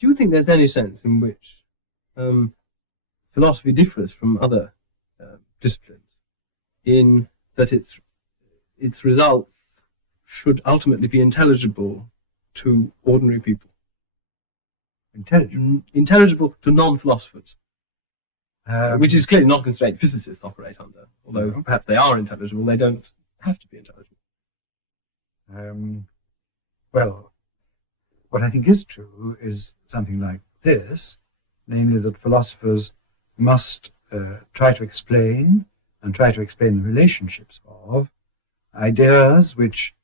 Do you think there's any sense in which philosophy differs from other disciplines in that its results should ultimately be intelligible to ordinary people? Intelligible to non-philosophers. Which is clearly not a constraint physicists operate under, although perhaps they are intelligible, they don't have to be intelligible. Well, what I think is true is something like this, namely that philosophers must try to explain the relationships of ideas which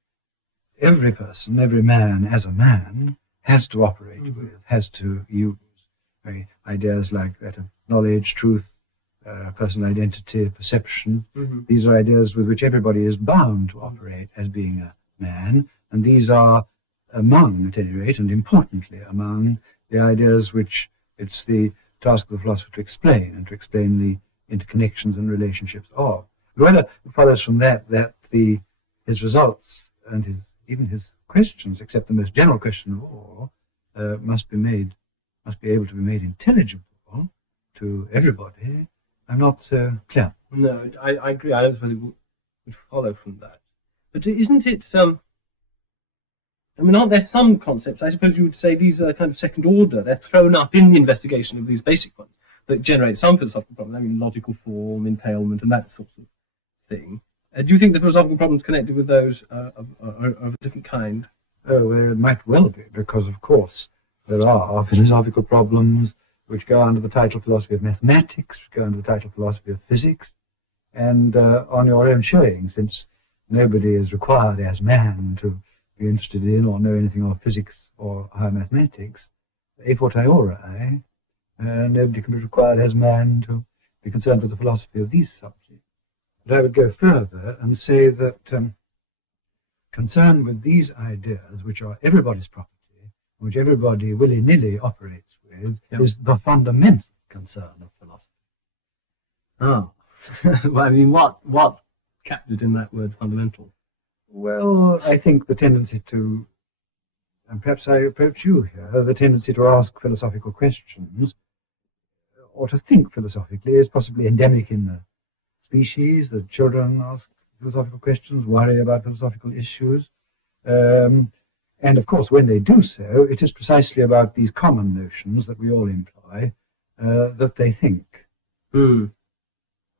every person, every man as a man, has to operate with, has to use. Ideas like that of knowledge, truth, personal identity, perception. These are ideas with which everybody is bound to operate as being a man, and these are among, at any rate, and importantly among the ideas which it's the task of the philosopher to explain, and to explain the interconnections and relationships of. Whether it follows from that his results and even his questions, except the most general question of all, must be able to be made intelligible to everybody, I'm not clear. No, I agree. I don't suppose it would follow from that. But isn't it, I mean, aren't there some concepts, I suppose you would say these are kind of second order, they're thrown up in the investigation of these basic ones, that generate some philosophical problems, I mean, logical form, entailment, and that sort of thing. Do you think the philosophical problems connected with those are of a different kind? Oh, well, it might well be, because, of course, there are philosophical problems which go under the title philosophy of mathematics, which go under the title philosophy of physics, and on your own showing, since nobody is required as man to be interested in or know anything of physics or higher mathematics, a fortiori, nobody can be required as man to be concerned with the philosophy of these subjects. But I would go further and say that concern with these ideas, which are everybody's property, which everybody willy-nilly operates with, is the fundamental concern of philosophy. Oh. Well, I mean, what's captured in that word fundamental? Well, I think the tendency to, and perhaps I approach you here, the tendency to ask philosophical questions, or to think philosophically, is possibly endemic in the species. The children ask philosophical questions, worry about philosophical issues. And of course, when they do so, it is precisely about these common notions that we all employ that they think. But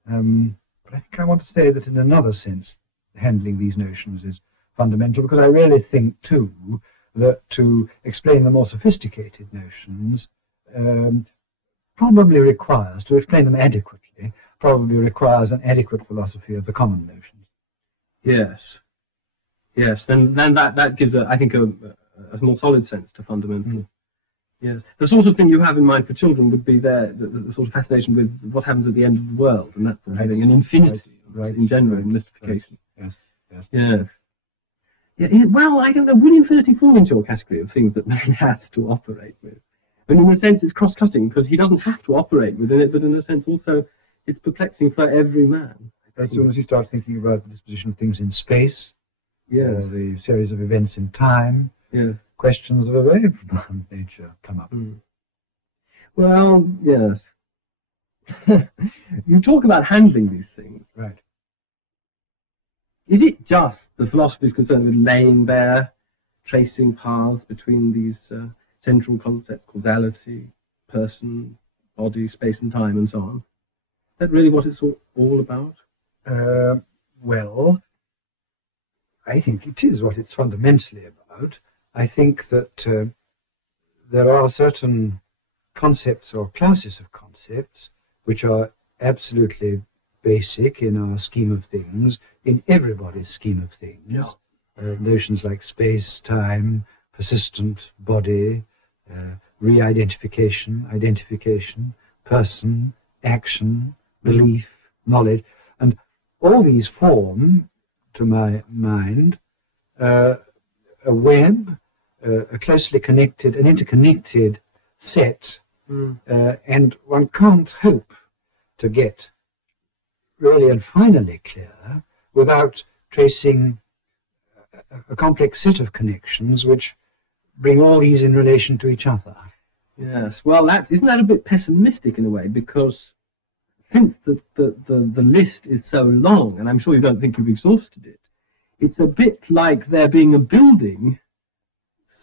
I think I want to say that in another sense, handling these notions is fundamental, because I really think, too, that to explain the more sophisticated notions probably requires, to explain them adequately, probably requires an adequate philosophy of the common notions. Yes. Yes, then that gives, I think, a more solid sense to fundamental. Yes. The sort of thing you have in mind for children would be the sort of fascination with what happens at the end of the world, and that sort of thing, and infinity, right, in general, in mystification. Yes, yes. Yes. Yeah, well, I don't know, would infinity fall into your category of things that man has to operate with? And in a sense it's cross-cutting, because he doesn't have to operate within it, but in a sense also it's perplexing for every man. As soon as you start thinking about the disposition of things in space, the series of events in time, questions of a very profound nature come up. Well, yes. You talk about handling these things. Right. Is it just the philosophy is concerned with laying bare, tracing paths between these central concepts, causality, person, body, space and time, and so on? Is that really what it's all about? Well, I think it is what it's fundamentally about. I think that there are certain concepts or classes of concepts which are absolutely basic in our scheme of things, in everybody's scheme of things. Notions like space, time, persistent body, re-identification, identification, person, action, belief, knowledge, and all these form, to my mind, a web, a closely connected, an interconnected set, and one can't hope to get really and finally clear without tracing a complex set of connections which bring all these in relation to each other. Yes. Well, isn't that a bit pessimistic in a way? Because since the list is so long, and I'm sure you don't think you've exhausted it, it's a bit like there being a building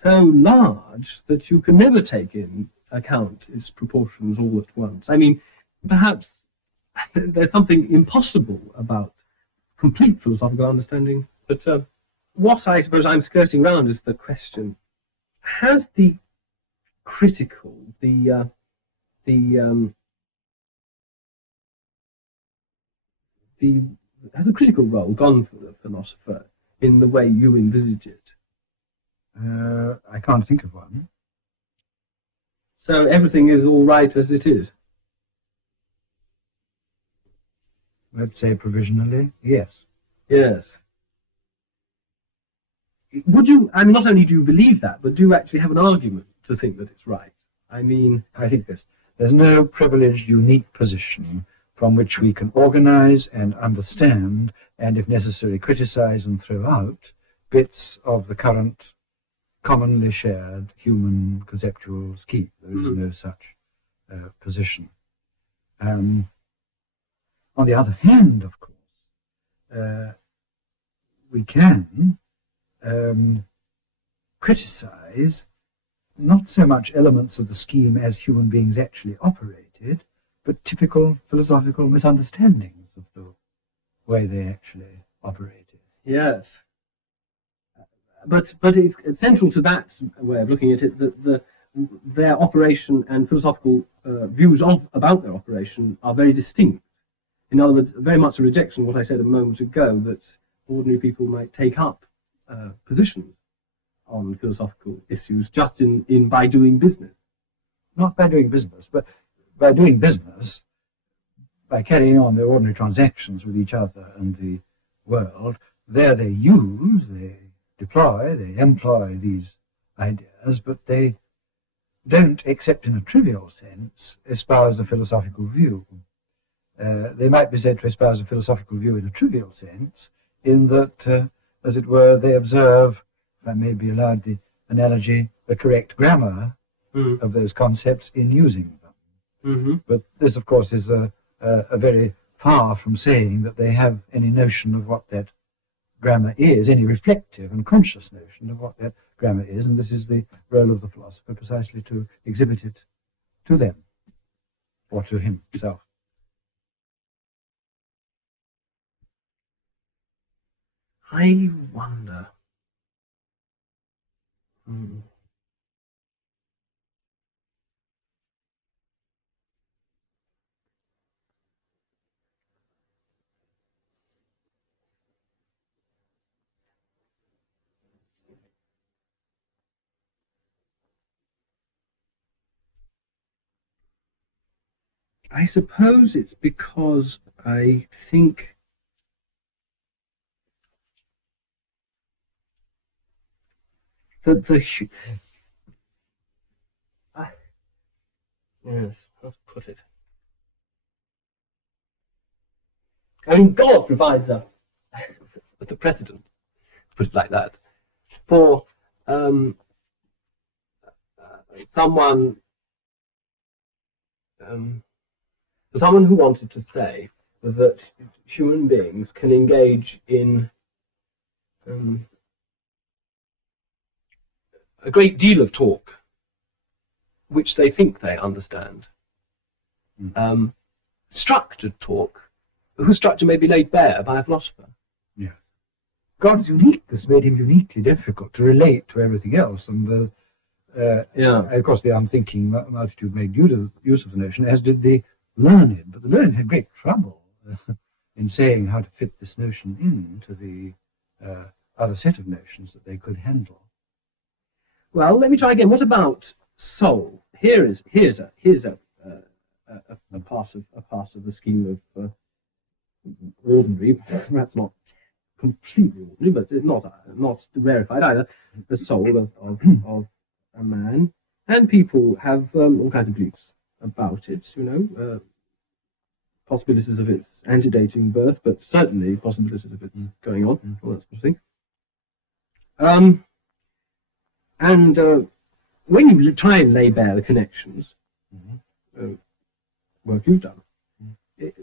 so large that you can never take in account its proportions all at once. I mean, perhaps there's something impossible about complete philosophical understanding. But what I suppose I'm skirting round is the question: has the critical, has a critical role gone for the philosopher in the way you envisage it? I can't think of one. So everything is all right as it is? Let's say provisionally, yes. Yes. Would you, I mean, not only do you believe that, but do you actually have an argument to think that it's right? I mean, I think there's no privileged, unique position from which we can organize and understand, and if necessary, criticize and throw out bits of the current commonly shared human conceptual scheme. There is no such position. On the other hand, of course, we can criticize not so much elements of the scheme as human beings actually operated, but typical philosophical misunderstandings of the way they actually operated. Yes. But it's central to that way of looking at it that their operation and philosophical views about their operation are very distinct. In other words, very much a rejection of what I said a moment ago, that ordinary people might take up positions on philosophical issues just by doing business. Not by doing business, but by doing business, by carrying on their ordinary transactions with each other and the world. There they use, they deploy, they employ these ideas, but they don't, except in a trivial sense, espouse a philosophical view. They might be said to espouse a philosophical view in a trivial sense, in that, as it were, they observe, if I may be allowed the analogy, the correct grammar of those concepts in using them. Mm-hmm. But this, of course, is a very far from saying that they have any notion of what that grammar is, any reflective and conscious notion of what that grammar is, and this is the role of the philosopher, precisely to exhibit it to them, or to himself. I wonder. I suppose it's because I think that yes, let's put it. I mean, God provides the precedent, put it like that, for someone who wanted to say that human beings can engage in a great deal of talk which they think they understand. Structured talk, whose structure may be laid bare by a philosopher. Yeah. God's uniqueness made him uniquely difficult to relate to everything else, and of course the unthinking multitude made use of the notion, as did the learned, but the learned had great trouble in saying how to fit this notion into the other set of notions that they could handle. Well, let me try again. What about soul? Here's a part of the scheme of ordinary, perhaps not completely ordinary, but not rarefied either. The soul of a man, and people have all kinds of beliefs about it. You know, possibilities of its antedating birth, but certainly possibilities of it going on, all that sort of thing. And when you try and lay bare the connections, work you've done, they're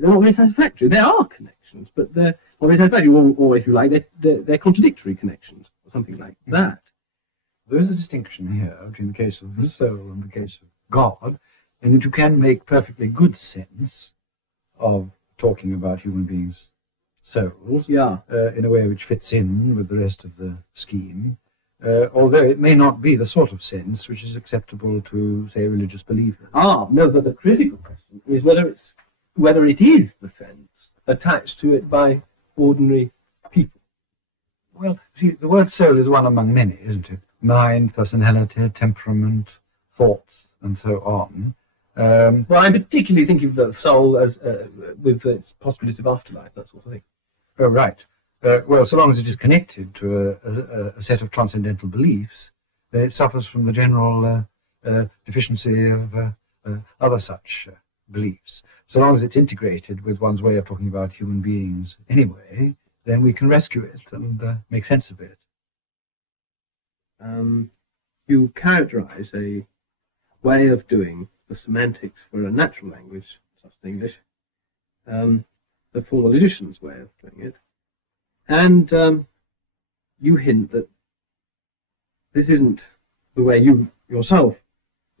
not very satisfactory. There are connections, but they're not very satisfactory, or if you like, they're contradictory connections, or something like that. There is a distinction here between the case of the soul and the case of God, in that you can make perfectly good sense of talking about human beings' souls in a way which fits in with the rest of the scheme, although it may not be the sort of sense which is acceptable to, say, religious believers. No, but the critical question is whether it is the sense attached to it by ordinary people. Well, see, the word soul is one among many, isn't it? Mind, personality, temperament, thoughts, and so on. Well, I'm particularly thinking of the soul as with its possibility of afterlife, that sort of thing. Oh, right. Well, so long as it is connected to a set of transcendental beliefs, then it suffers from the general deficiency of other such beliefs. So long as it's integrated with one's way of talking about human beings anyway, then we can rescue it and make sense of it. You characterize a way of doing the semantics for a natural language, such as English, the formal logician's way of doing it, and you hint that this isn't the way you yourself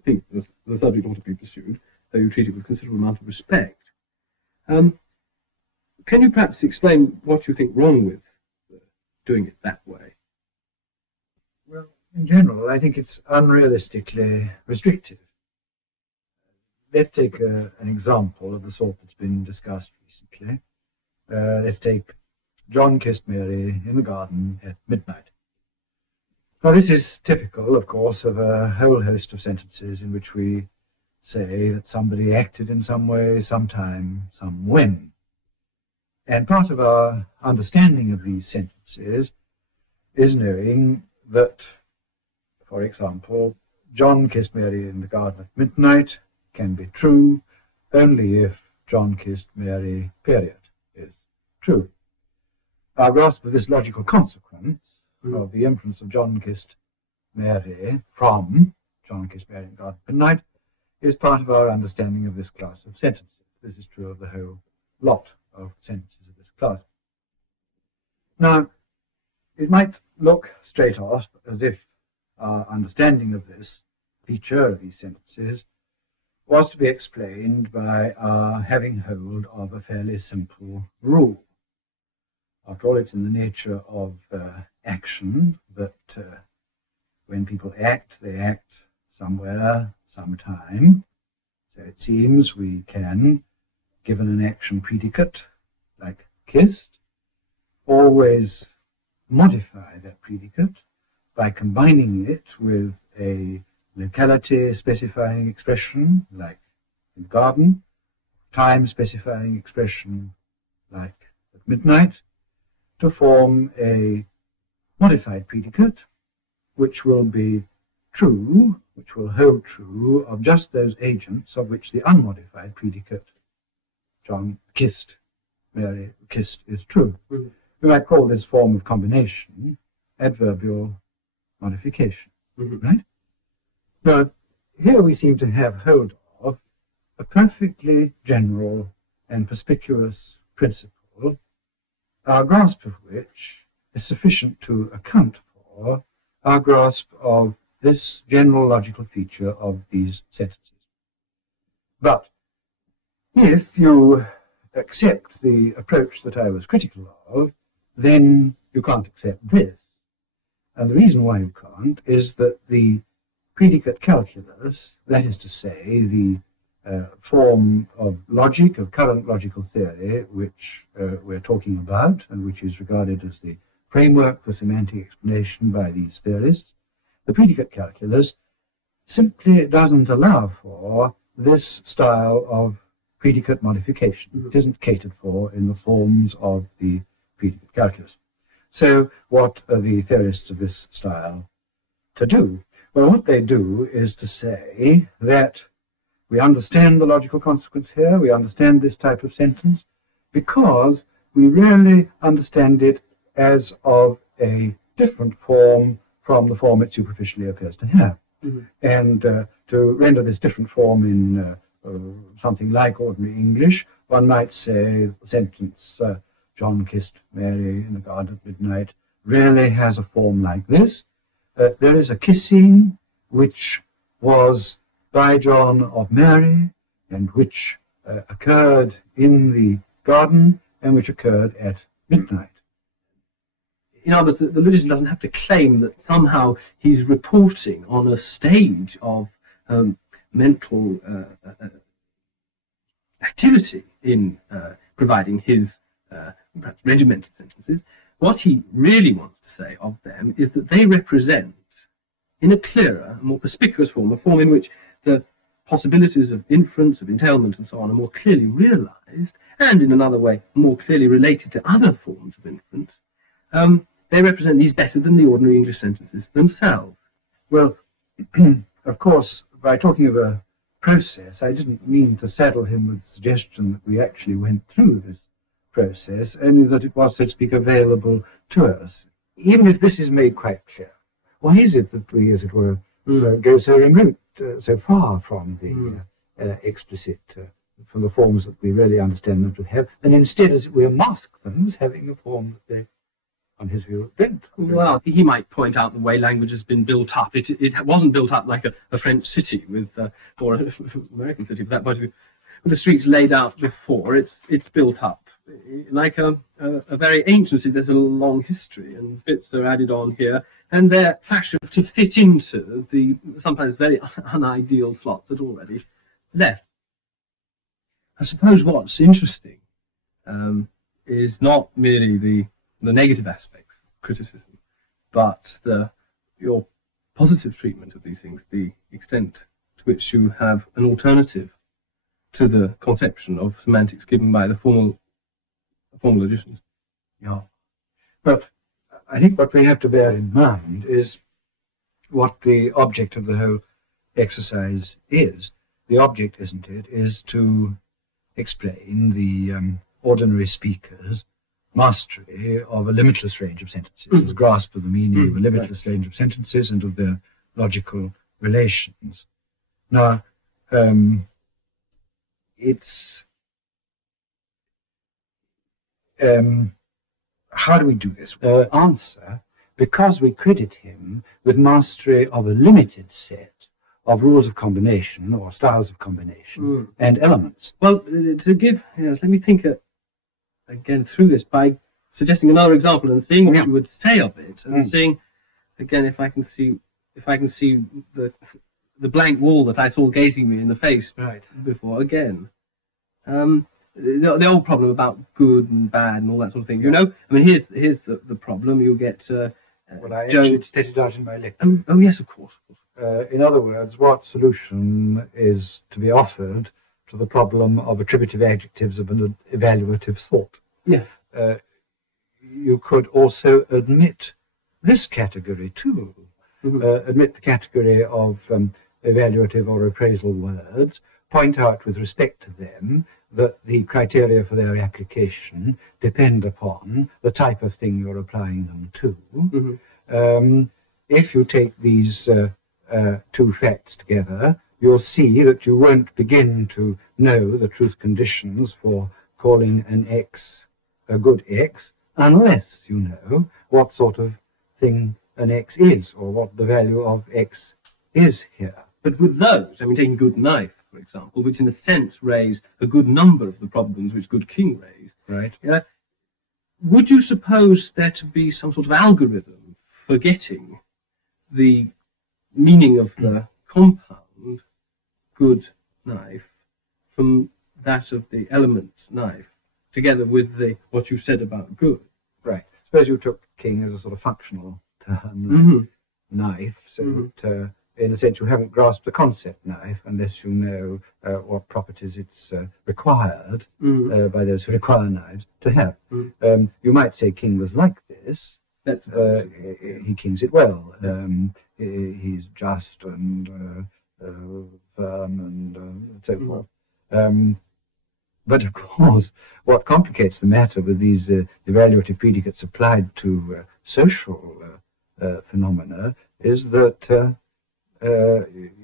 think the subject ought to be pursued, though you treat it with a considerable amount of respect. Can you perhaps explain what you think wrong with doing it that way? Well, in general, I think it's unrealistically restrictive. Let's take an example of the sort that's been discussed recently. Let's take John kissed Mary in the garden at midnight. Now, this is typical, of course, of a whole host of sentences in which we say that somebody acted in some way, sometime, somewhen. And part of our understanding of these sentences is knowing that, for example, John kissed Mary in the garden at midnight can be true only if John kissed Mary, period, is true. Our grasp of this logical consequence of the inference of John kissed Mary from John kissed Mary in the garden at midnight is part of our understanding of this class of sentences. This is true of the whole lot of sentences of this class. Now, it might look straight off as if our understanding of this feature of these sentences was to be explained by our having hold of a fairly simple rule. After all, it's in the nature of action that when people act, they act somewhere, sometime. So it seems we can, given an action predicate, like kissed, always modify that predicate by combining it with a locality-specifying expression, like in the garden, time-specifying expression, like at midnight, to form a modified predicate, which will be true, which will hold true of just those agents of which the unmodified predicate, John kissed Mary, kissed, is true. We might call this form of combination adverbial modification, right? Now, here we seem to have hold of a perfectly general and perspicuous principle, our grasp of which is sufficient to account for our grasp of this general logical feature of these sentences. But if you accept the approach that I was critical of, then you can't accept this. And the reason why you can't is that the predicate calculus, that is to say, the form of logic, of current logical theory, which we're talking about, and which is regarded as the framework for semantic explanation by these theorists, the predicate calculus simply doesn't allow for this style of predicate modification. It isn't catered for in the forms of the predicate calculus. So what are the theorists of this style to do? Well, what they do is to say that we understand the logical consequence here, we understand this type of sentence, because we really understand it as of a different form from the form it superficially appears to have. Mm-hmm. And to render this different form in something like ordinary English, one might say the sentence, John kissed Mary in the garden at midnight, really has a form like this. There is a kissing which was by John of Mary, and which occurred in the garden, and which occurred at midnight. In other words, the logician doesn't have to claim that somehow he's reporting on a stage of mental activity in providing his perhaps regimented sentences. What he really wants to say of them is that they represent, in a clearer, more perspicuous form, a form in which the possibilities of inference, of entailment, and so on are more clearly realized, and in another way, more clearly related to other forms of inference. They represent these better than the ordinary English sentences themselves. Well, of course, by talking of a process, I didn't mean to saddle him with the suggestion that we actually went through this process, only that it was, so to speak, available to us. Even if this is made quite clear, why is it that we, as it were, go so remote, so far from the explicit, from the forms that we really understand them to have, and instead, as it were, mask them as having the form that they, on his view, don't? Well, he might point out the way language has been built up. It wasn't built up like a French city with, or an American city, from that point of view, with the streets laid out before. It's built up like a very ancient city. There's a long history, and bits are added on here, and they're fashioned to fit into the sometimes very unideal slots that already left. I suppose what's interesting is not merely the negative aspects of criticism, but your positive treatment of these things, the extent to which you have an alternative to the conception of semantics given by the formal logicians. Yeah. But I think what we have to bear in mind is what the object of the whole exercise is. The object, isn't it, is to explain the ordinary speaker's mastery of a limitless range of sentences, his grasp of the meaning of a limitless range of sentences and of their logical relations. Now, it's how do we do this? Answer, because we credit him with mastery of a limited set of rules of combination or styles of combination and elements. Well, to give, let me think again through this by suggesting another example and seeing what you would say of it, and seeing again if I can see the blank wall that I saw gazing me in the face before again. The old problem about good and bad and all that sort of thing. You know, I mean, here's the problem. You get what I actually stated out in my lecture. Oh yes, of course. In other words, what solution is to be offered to the problem of attributive adjectives of an evaluative thought? Yes. You could also admit this category too. Admit the category of evaluative or appraisal words, point out with respect to them that the criteria for their application depend upon the type of thing you're applying them to. If you take these two facts together, you'll see that you won't begin to know the truth conditions for calling an X a good X unless you know what sort of thing an X is, or what the value of X is here. But with those, I mean, taking good knife, for example, which in a sense raise a good number of the problems which good king raised. Right. Would you suppose there to be some sort of algorithm for getting the meaning of the compound good knife from that of the element knife, together with what you said about good? Right. Suppose you took king as a sort of functional term, knife, so that in a sense you haven't grasped the concept knife unless you know what properties it's required by those who require knives to have. You might say king was like this. He kings it well. He's just and firm and so forth. But of course, what complicates the matter with these evaluative predicates applied to social phenomena is that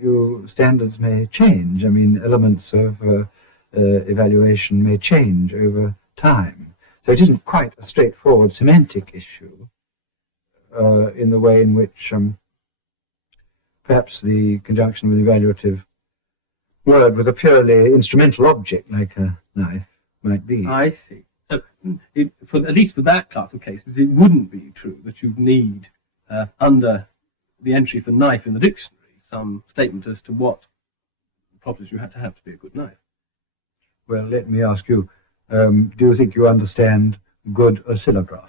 your standards may change. I mean, elements of evaluation may change over time. So it isn't quite a straightforward semantic issue in the way in which perhaps the conjunction of an evaluative word with a purely instrumental object like a knife might be. I see. So, at least for that class of cases, it wouldn't be true that you'd need, under the entry for knife in the dictionary, some statement as to what properties you had to have be a good knife. Well, let me ask you, do you think you understand good oscillograph?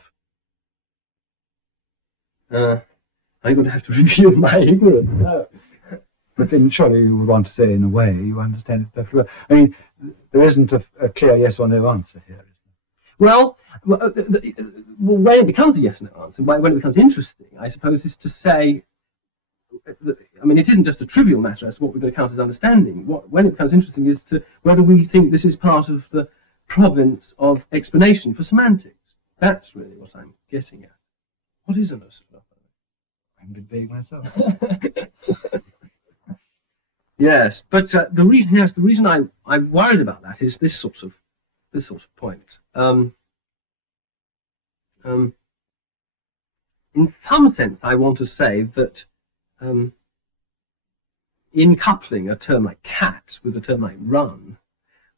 I'm going to have to reveal my ignorance. No. But then surely you would want to say, in a way, you understand it perfectly well. I mean, there isn't a clear yes or no answer here, is there? Well, when it becomes a yes or no answer, when it becomes interesting, I suppose, is to say, I mean, it isn't just a trivial matter as to what we're going to count as understanding. When it becomes interesting is to whether we think this is part of the province of explanation for semantics. That's really what I'm getting at. What is an oscillograph? I'm a bit vague myself. Yes, but the reason I'm worried about that is this sort of point. In some sense, I want to say that in coupling a term like cat with a term like run,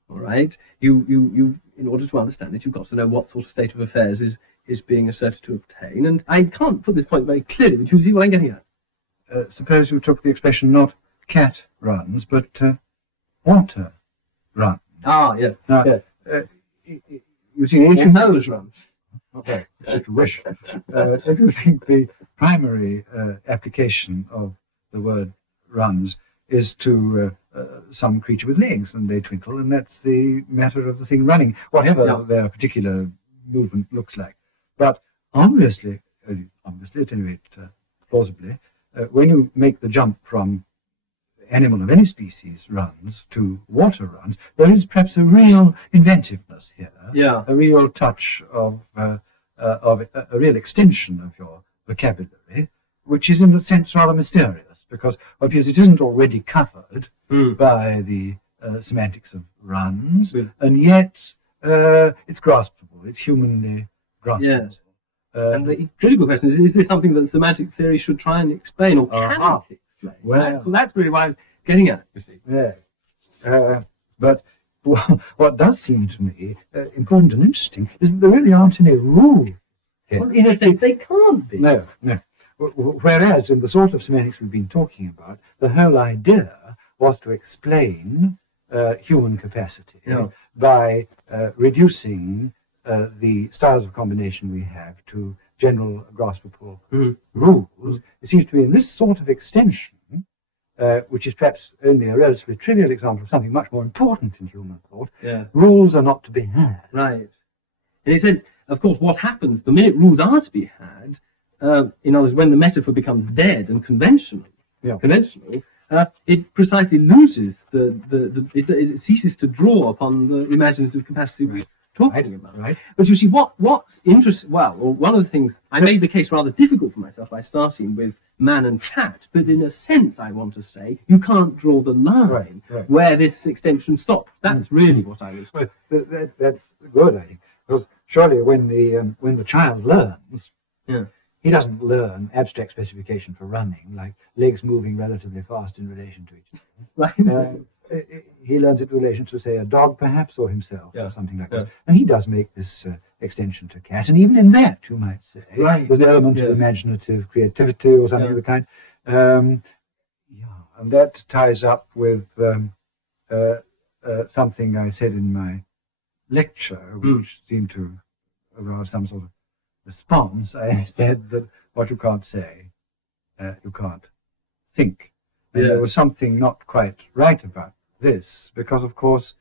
all right, you in order to understand it, you've got to know what sort of state of affairs is being asserted to obtain. And I can't put this point very clearly, but you see what I'm getting at. Suppose you took the expression not cat runs, but water runs. Ah, yes. Now, yes. You see, if you nose runs. Okay, if you wish. If you think the primary application of the word runs is to some creature with legs, and they twinkle, and that's the matter of the thing running, whatever their particular movement looks like. But obviously, at any rate, plausibly, when you make the jump from animal of any species runs to water runs, there is perhaps a real inventiveness here, a real touch of a real extension of your vocabulary, which is in a sense rather mysterious, because obviously it isn't already covered by the semantics of runs, and yet it's graspable, it's humanly graspable. Yes. And the critical question is this something that semantic theory should try and explain, or can it explain? Well, so that's really what I'm getting at, you see. Yeah. But what does seem to me important and interesting is that there really aren't any rules here. Well, in a sense, they can't be. No. Whereas in the sort of semantics we've been talking about, the whole idea was to explain human capacity by reducing the styles of combination we have to general graspable rules. It seems to me in this sort of extension, which is perhaps only a relatively trivial example of something much more important in human thought, rules are not to be had. Right. And he said, of course, what happens the minute rules are to be had, in other words, when the metaphor becomes dead and conventional, it precisely loses it ceases to draw upon the imaginative capacity we're talking about. Right. But you see, what's interesting, well, one of the things, I made the case rather difficult for myself by starting with man and cat, but in a sense, I want to say, you can't draw the line where this extension stops. That's really what I was... Well, that's good, I think, because surely when the child learns, he doesn't learn abstract specification for running, like legs moving relatively fast in relation to each other. Right. He learns it in relation to, say, a dog, perhaps, or himself, or something like that. And he does make this extension to cat, and even in that, you might say, there's an element of imaginative creativity or something of the kind. And that ties up with something I said in my lecture, which seemed to arouse some sort of response. I said that what you can't say, you can't think. And there was something not quite right about this, because, of course,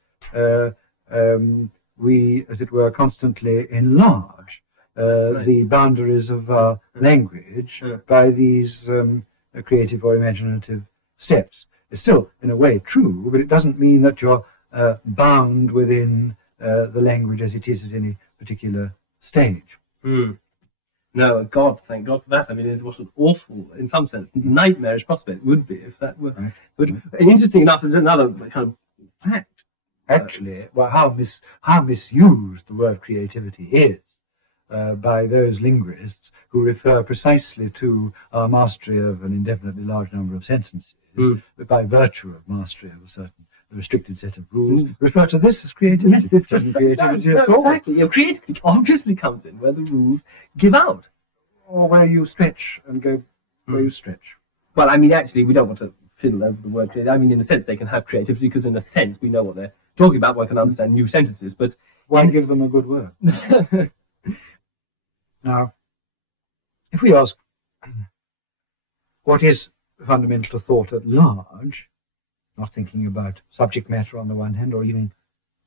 we, as it were, constantly enlarge the boundaries of our language by these creative or imaginative steps. It's still, in a way, true, but it doesn't mean that you're bound within the language as it is at any particular stage. No, God, thank God for that. I mean, it was an awful, in some sense, nightmarish prospect would be if that were. Right. But interesting enough, there's another kind of fact. Actually, well, how misused the word creativity is by those linguists who refer precisely to our mastery of an indefinitely large number of sentences, but by virtue of mastery of a certain restricted set of rules, refer to this as creativity. It doesn't creativity at all. Exactly. Creativity obviously comes in where the rules give out. Or where you stretch and go where you stretch. Well, I mean, actually, we don't want to fiddle over the word creativity. I mean, in a sense, they can have creativity because, in a sense, we know what they're talking about. One can understand new sentences, but why give them a good word? Now, if we ask, what is fundamental thought at large, not thinking about subject matter on the one hand or even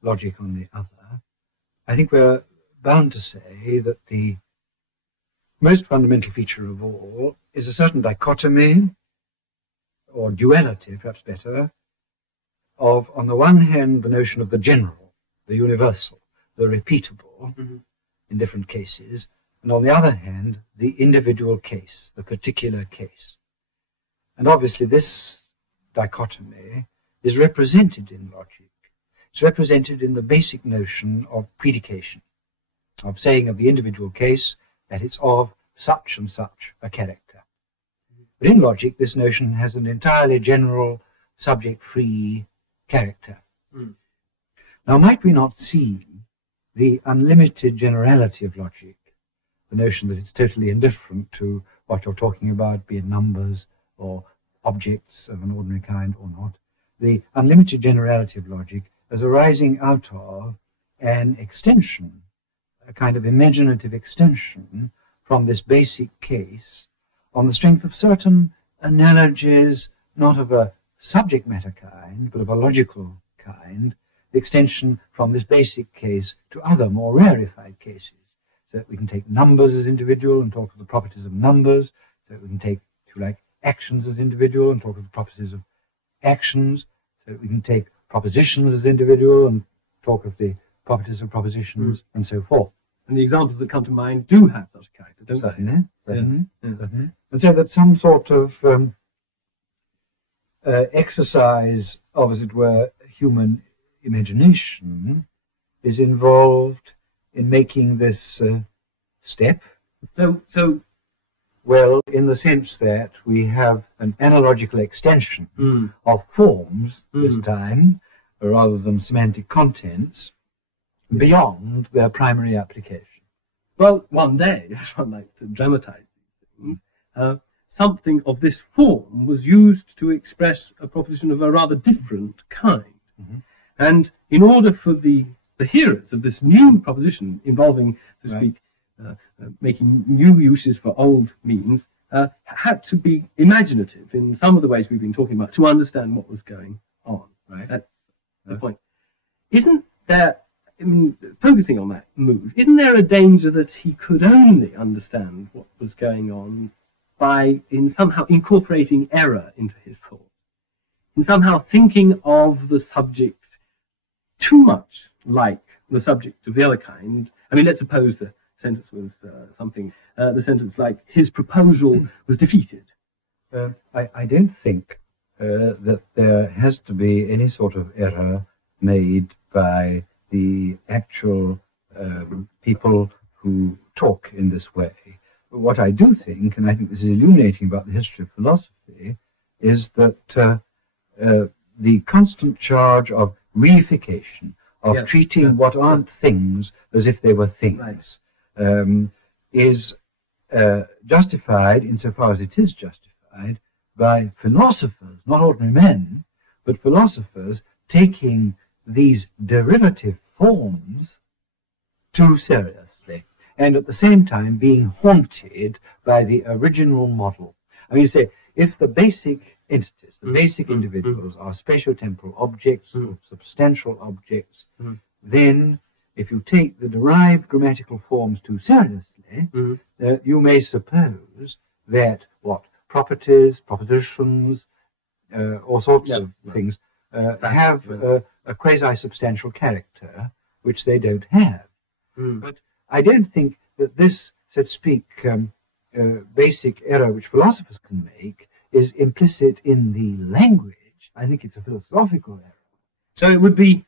logic on the other, I think we're bound to say that the most fundamental feature of all is a certain dichotomy, or duality, perhaps better, of, on the one hand, the notion of the general, the universal, the repeatable in different cases, and on the other hand, the individual case, the particular case. And obviously this dichotomy is represented in logic. It's represented in the basic notion of predication, of saying of the individual case that it's of such and such a character. But in logic, this notion has an entirely general, subject-free character. Now, might we not see the unlimited generality of logic, the notion that it's totally indifferent to what you're talking about, be it numbers or objects of an ordinary kind or not, the unlimited generality of logic as arising out of an extension, a kind of imaginative extension from this basic case on the strength of certain analogies, not of a subject matter kind, but of a logical kind, the extension from this basic case to other more rarefied cases. So that we can take numbers as individual and talk of the properties of numbers, so that we can take, if you like, actions as individual and talk of the properties of actions, so that we can take propositions as individual and talk of the properties of propositions, and so forth. And the examples that come to mind do have such a character, don't they? Certainly. And so that some sort of exercise of, as it were, human imagination is involved in making this step. So, well, in the sense that we have an analogical extension of forms this time, rather than semantic contents, beyond their primary application. Well, one day, if I'd like to dramatize these things, something of this form was used to express a proposition of a rather different kind. And in order for the hearers of this new proposition involving, so to speak, making new uses for old means, had to be imaginative in some of the ways we've been talking about to understand what was going on. Right? That's the point. Isn't there, I mean, focusing on that move, isn't there a danger that he could only understand what was going on by somehow incorporating error into his thought, in somehow thinking of the subject too much like the subject of the other kind? I mean, let's suppose the sentence was the sentence like, his proposal was defeated. I don't think that there has to be any sort of error made by the actual people who talk in this way. But what I do think, and I think this is illuminating about the history of philosophy, is that the constant charge of reification, of treating what aren't things as if they were things, is justified, insofar as it is justified, by philosophers, not ordinary men, but philosophers taking these derivative forms too seriously, and at the same time being haunted by the original model. I mean, you say, if the basic entities, the basic individuals are spatio-temporal objects or substantial objects, then if you take the derived grammatical forms too seriously, you may suppose that properties, propositions, all sorts of things have a quasi-substantial character which they don't have. But I don't think that this so to speak, basic error which philosophers can make is implicit in the language. I think it's a philosophical error. So it would be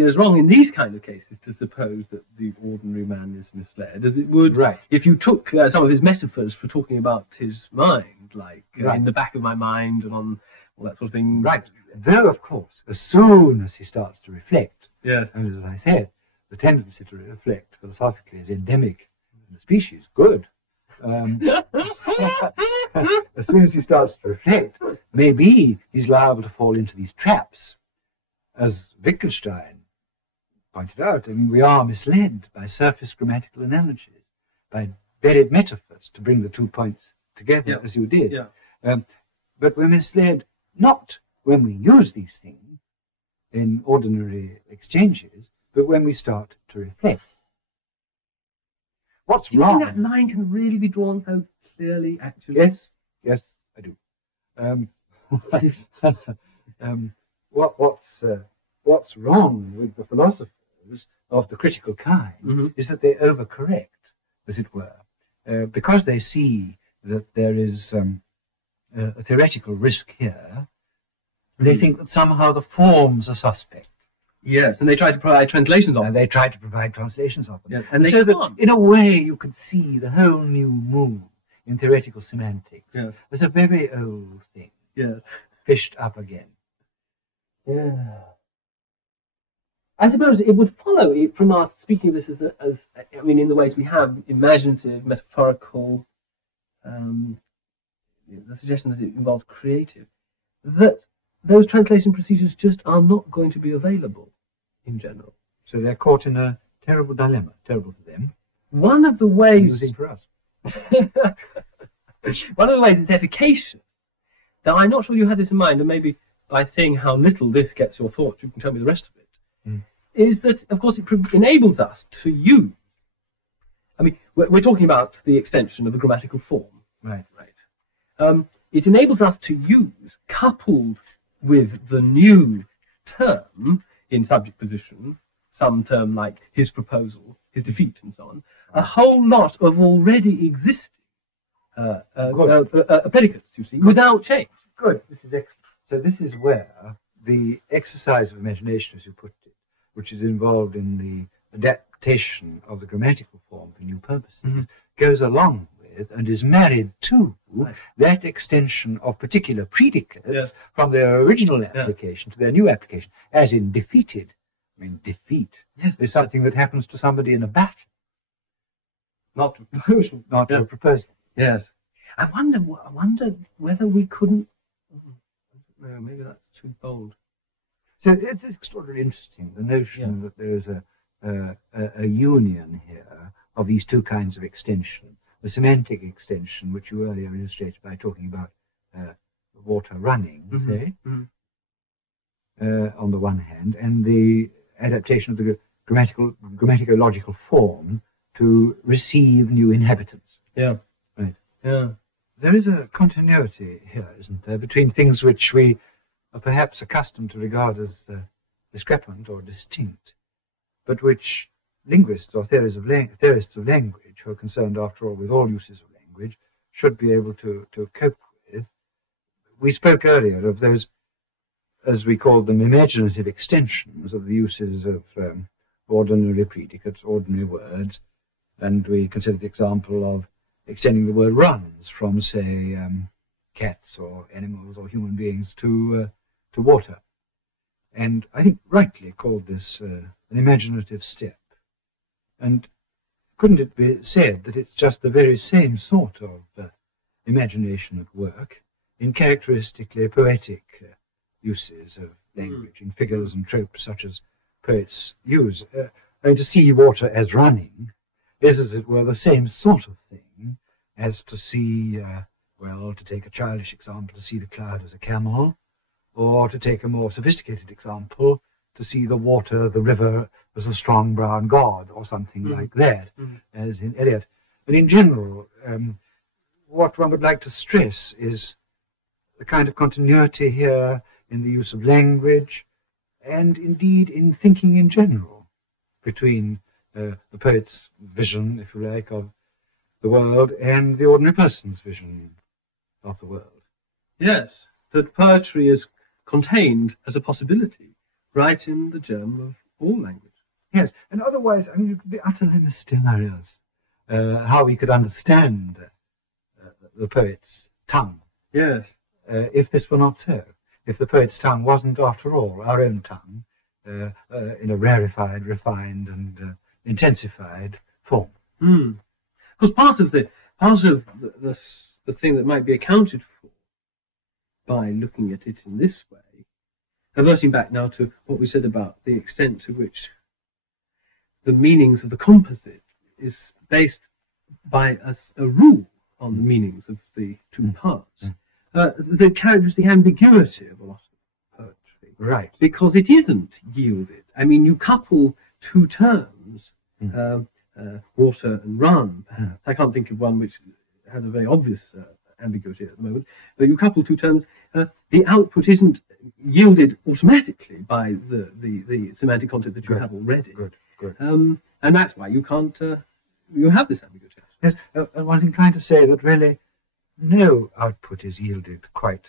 as wrong in these kind of cases to suppose that the ordinary man is misled as it would if you took some of his metaphors for talking about his mind, like in the back of my mind and on all that sort of thing. Right. Though, of course, as soon as he starts to reflect, yes. and as I said, the tendency to reflect philosophically is endemic in the species. Good. As soon as he starts to reflect, maybe he's liable to fall into these traps. As Wittgenstein pointed out, I mean, we are misled by surface grammatical analogies, by buried metaphors to bring the 2 points together, as you did. Yeah. But we're misled not when we use these things in ordinary exchanges, but when we start to reflect. What's wrong? Do you think that line can really be drawn so clearly, actually? Yes, I do. What's wrong with the philosophers of the critical kind is that they overcorrect, as it were, because they see that there is a theoretical risk here. They think that somehow the forms are suspect. Yes, and they try to provide translations of them. They try to provide translations of them. Yes, and they so can't. That, in a way, you could see the whole new move in theoretical semantics as a very old thing, fished up again. Yeah. I suppose it would follow from our speaking of this as I mean, in the ways we have, imaginative, metaphorical, the suggestion that it involves creative, that those translation procedures just are not going to be available in general. So they're caught in a terrible dilemma, terrible for them. One of the ways... Using for us. One of the ways it's efficacious, though I'm not sure you had this in mind, and maybe by seeing how little this gets your thoughts, you can tell me the rest of it, is that, of course, it enables us to use... I mean, we're talking about the extension of a grammatical form. Right. It enables us to use, coupled with the new term in subject position, some term like his proposal, his defeat, and so on, a whole lot of already existing predicates, you see, without change. Good. This is excellent. So this is where the exercise of imagination, as you put it, which is involved in the adaptation of the grammatical form for new purposes, goes along with and is married to that extension of particular predicates from their original application to their new application, as in defeated. I mean, defeat is something that happens to somebody in a battle, not to a proposal. Not to a proposal. Yes. I wonder whether we couldn't... No, maybe that's too bold. So it's extraordinarily interesting, the notion that there is a union here of these two kinds of extension. The semantic extension, which you earlier illustrated by talking about water running, say, on the one hand, and the adaptation of the grammatical-logical form to receive new inhabitants. Yeah. Right. Yeah. There is a continuity here, isn't there, between things which we are perhaps accustomed to regard as discrepant or distinct, but which linguists or theorists of language, who are concerned, after all, with all uses of language, should be able to cope with. We spoke earlier of those, as we called them, imaginative extensions of the uses of ordinary predicates, ordinary words, and we considered the example of extending the word runs from, say, cats or animals or human beings to water. And I think rightly called this an imaginative step. And couldn't it be said that it's just the very same sort of imagination at work in characteristically poetic uses of language, in figures and tropes such as poets use? And to see water as running is, as it were, the same sort of thing as to see, well, to take a childish example, to see the cloud as a camel, or to take a more sophisticated example, to see the water, the river, as a strong brown god, or something like that, as in Eliot. But in general, what one would like to stress is the kind of continuity here in the use of language, and indeed in thinking in general, between the poet's vision, if you like, of the world and the ordinary person's vision of the world. Yes, that poetry is contained as a possibility right in the germ of all language. Yes, and otherwise, I mean, it would be utterly mysterious how we could understand the poet's tongue. Yes. If this were not so. If the poet's tongue wasn't, after all, our own tongue, in a rarefied, refined, and intensified form. Because part of the thing that might be accounted for by looking at it in this way, reversing back now to what we said about the extent to which the meanings of the composite is based by a rule on the meanings of the two parts. The characteristic ambiguity of a lot of poetry. Right. Because it isn't yielded. I mean, you couple two terms, water and run, perhaps. I can't think of one which has a very obvious ambiguity at the moment. But you couple two terms, the output isn't yielded automatically by the semantic content that you have already. Good. And that's why you can't, you have this ambiguity. Yes, and one's inclined to say that really no output is yielded quite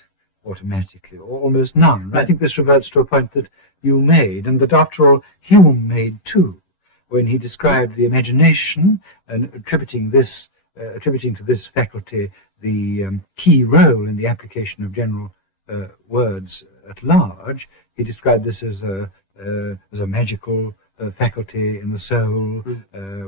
automatically, or almost none. Right. I think this reverts to a point that you made, and that after all Hume made too, when he described the imagination and attributing to this faculty the key role in the application of general words at large. He described this as a magical faculty in the soul,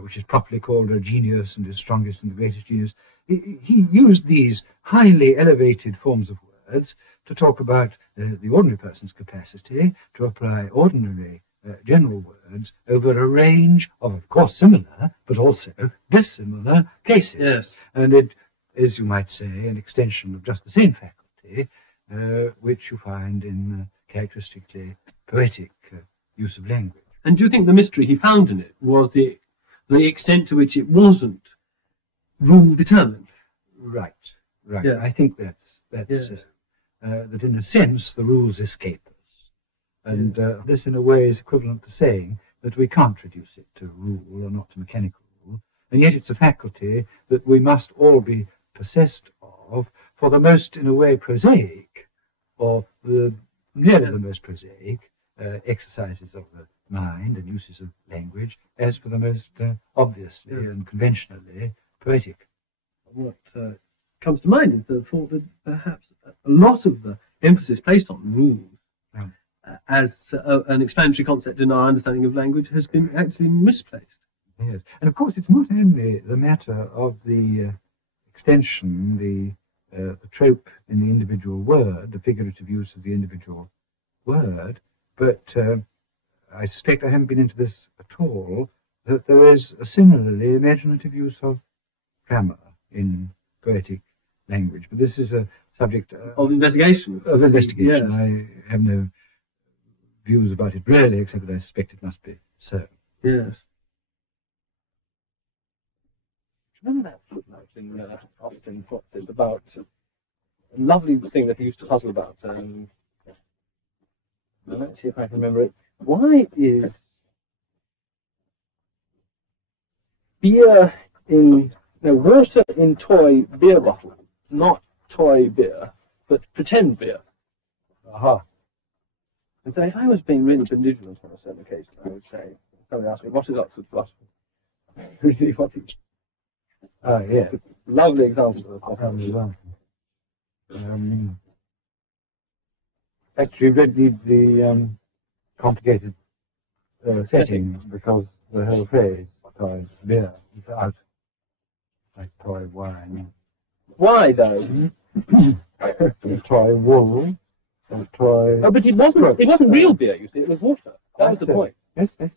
which is properly called a genius and is strongest and the greatest genius. He used these highly elevated forms of words to talk about the ordinary person's capacity to apply ordinary general words over a range of course, similar, but also dissimilar cases. Yes. And it is, you might say, an extension of just the same faculty, which you find in characteristically poetic use of language. And do you think the mystery he found in it was the extent to which it wasn't rule determined? Right. Yeah. I think that's yes. That in a sense the rules escape us. And this in a way is equivalent to saying that we can't reduce it to rule or not to mechanical rule. And yet it's a faculty that we must all be possessed of for the most, in a way, prosaic, or nearly the most prosaic, exercises of the mind and uses of language, as for the most obviously and conventionally poetic. What comes to mind is the thought that perhaps a lot of the emphasis placed on rules as an explanatory concept in our understanding of language has been actually misplaced. Yes, and of course it's not only the matter of the extension, the trope in the individual word, the figurative use of the individual word, but I suspect I haven't been into this at all, that there is a similarly imaginative use of grammar in poetic language. But this is a subject of investigation. Yes. I have no views about it really, except that I suspect it must be so. Yes. Remember that footnote in Austin Fox's about a lovely thing that he used to puzzle about. Let's see if I can remember it. Why is water in toy beer bottles not toy beer, but pretend beer? Aha. And so if I was being really belligerent on a certain occasion, I would say, somebody asked me, what is Oxford philosophy? Really, what is? Yeah. Lovely example of that. Actually, you don't need the complicated setting, because the whole phrase, toy beer, is out, like toy wine. Why, though? Toy wool, and toy... Oh, but it wasn't real beer, you see, it was water. That was the point. Yes, yes.